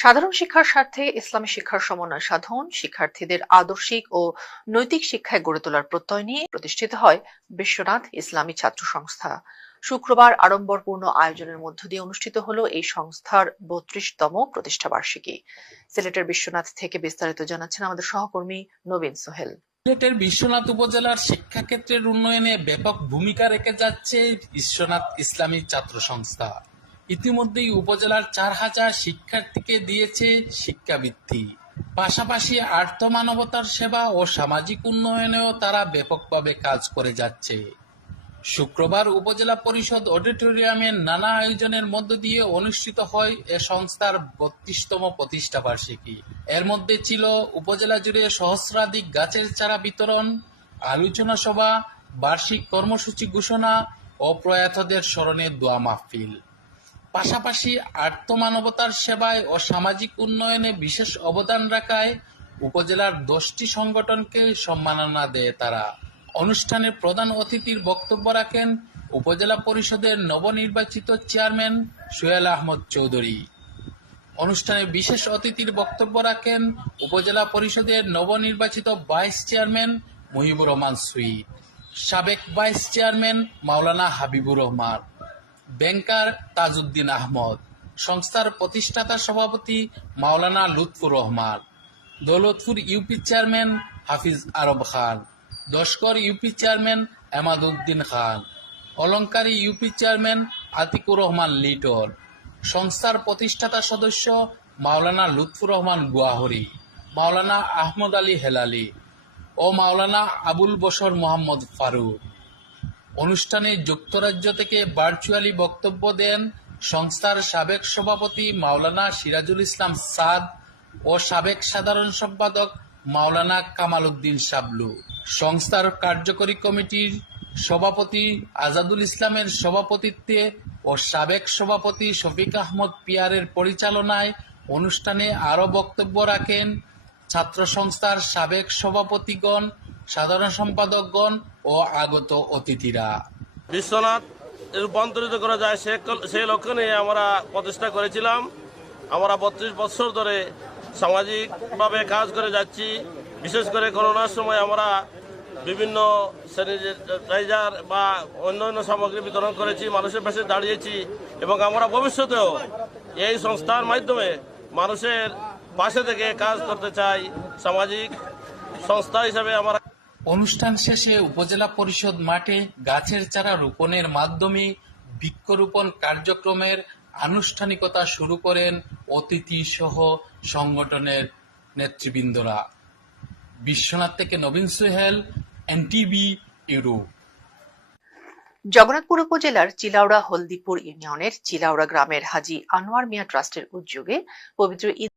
সাধারণ শিক্ষার স্বার্থে ইসলামী শিক্ষার সমন্বয় সাধন, শিক্ষার্থীদের আদর্শিক ও নৈতিক শিক্ষায় গড়ে তোলার প্রত্যয় নিয়ে প্রতিষ্ঠিত হয় বিশ্বনাথ ইসলামী ছাত্র সংস্থা। শুক্রবার আড়ম্বরপূর্ণ আয়োজনের মধ্য দিয়ে অনুষ্ঠিত হলো এই সংস্থার বত্রিশতম প্রতিষ্ঠা বার্ষিকী সিলেটের বিশ্বনাথ থেকে বিস্তারিত জানাচ্ছেন আমাদের সহকর্মী নবীন সোহেল। সিলেটের বিশ্বনাথ উপজেলার শিক্ষাক্ষেত্রের উন্নয়নে ব্যাপক ভূমিকা রেখে যাচ্ছে বিশ্বনাথ ইসলামী ছাত্র সংস্থা। ইতিমধ্যেই উপজেলার চার হাজার শিক্ষার্থীকে দিয়েছে শিক্ষাবৃত্তি। পাশাপাশি আর্থ মানবতার সেবা ও সামাজিক উন্নয়নেও তারা ব্যাপকভাবে কাজ করে যাচ্ছে। শুক্রবার উপজেলা পরিষদ অডিটোরিয়ামে নানা আয়োজনের মধ্য দিয়ে অনুষ্ঠিত হয় এ সংস্থার বত্রিশতম প্রতিষ্ঠা বার্ষিকী এর মধ্যে ছিল উপজেলা জুড়ে সহস্রাধিক গাছের চারা বিতরণ, আলোচনা সভা, বার্ষিক কর্মসূচি ঘোষণা ও প্রয়াতদের স্মরণে দোয়া মাহফিল। পাশাপাশি আর্থমানবতার সেবায় ও সামাজিক উন্নয়নে বিশেষ অবদান রাখায় উপজেলার দশটি সংগঠনকে সম্মাননা দেয় তারা। অনুষ্ঠানে প্রধান অতিথির বক্তব্য রাখেন উপজেলা পরিষদের নবনির্বাচিত চেয়ারম্যান সোহেল আহমদ চৌধুরী। অনুষ্ঠানে বিশেষ অতিথির বক্তব্য রাখেন উপজেলা পরিষদের নবনির্বাচিত vice chairman Muhibur Rahman sweet সাবেক vice chairman Maulana Habibur Rahman banker Tajuddin Ahmed, সংস্থার প্রতিষ্ঠাতা সভাপতি Maulana Lutfur Rahman, Daulatpur UP chairman Hafiz Arab Khan, Dashkar UP chairman Emaduddin Khan Alankari UP chairman Atikur Rahman Liton, সংস্থার প্রতিষ্ঠাতা সদস্য মাওলানা লুৎফুর রহমান গুয়াহরি, মাওলানা আহমদ আলী হেলালি ও মাওলানা আবুল বশর মোহাম্মদ ফারুক। অনুষ্ঠানে যুক্তরাজ্য থেকে ভার্চুয়ালি বক্তব্য দেন সংস্থার সাবেক সভাপতি মাওলানা সিরাজুল ইসলাম সাদ ও সাবেক সাধারণ সম্পাদক মাওলানা কামাল উদ্দিন সাবলু। সংস্থার কার্যকরী কমিটির সভাপতি আজাদুল ইসলামের সভাপতিত্বে ও সাবেক সভাপতি শফিক আহমদ পিয়ারের পরিচালনায় অনুষ্ঠানে আরও বক্তব্য রাখেন ছাত্র সংস্থার সাবেক সভাপতিগণ সাধারণ সম্পাদকগণ ও আগত অতিথিরা। বিশ্বনাথ রূপান্তরিত করা যায় সে সেই লক্ষ্য নিয়ে আমরা প্রতিষ্ঠা করেছিলাম। আমরা বত্রিশ বছর ধরে সামাজিকভাবে কাজ করে যাচ্ছি। বিশেষ করে করোনার সময় আমরা বিভিন্ন স্যানিটাইজার বা অন্যান্য সামগ্রী বিতরণ করেছি, মানুষের পাশে দাঁড়িয়েছি এবং আমরা ভবিষ্যতেও এই সংস্থার মাধ্যমে মানুষের পাশে থেকে কাজ করতে চাই। সামাজিক সংস্থা হিসাবে আমরা অনুষ্ঠান শেষে উপজেলা পরিষদ মাঠে গাছের চারা রোপণের মাধ্যমে বৃক্ষরোপণ কার্যক্রমের আনুষ্ঠানিকতা শুরু করেন অতিথি সহ সংগঠনের নেতৃবৃন্দরা। বিশ্বনাথ থেকে নবীন সোহেল, এনটিভি ইউরোপ জগন্নাথপুর উপজেলার চিলাউড়া হলদিপুর ইউনিয়নের চিলাউড়া গ্রামের হাজি আনোয়ার মিয়া ট্রাস্টের উদ্যোগে পবিত্র ঈদ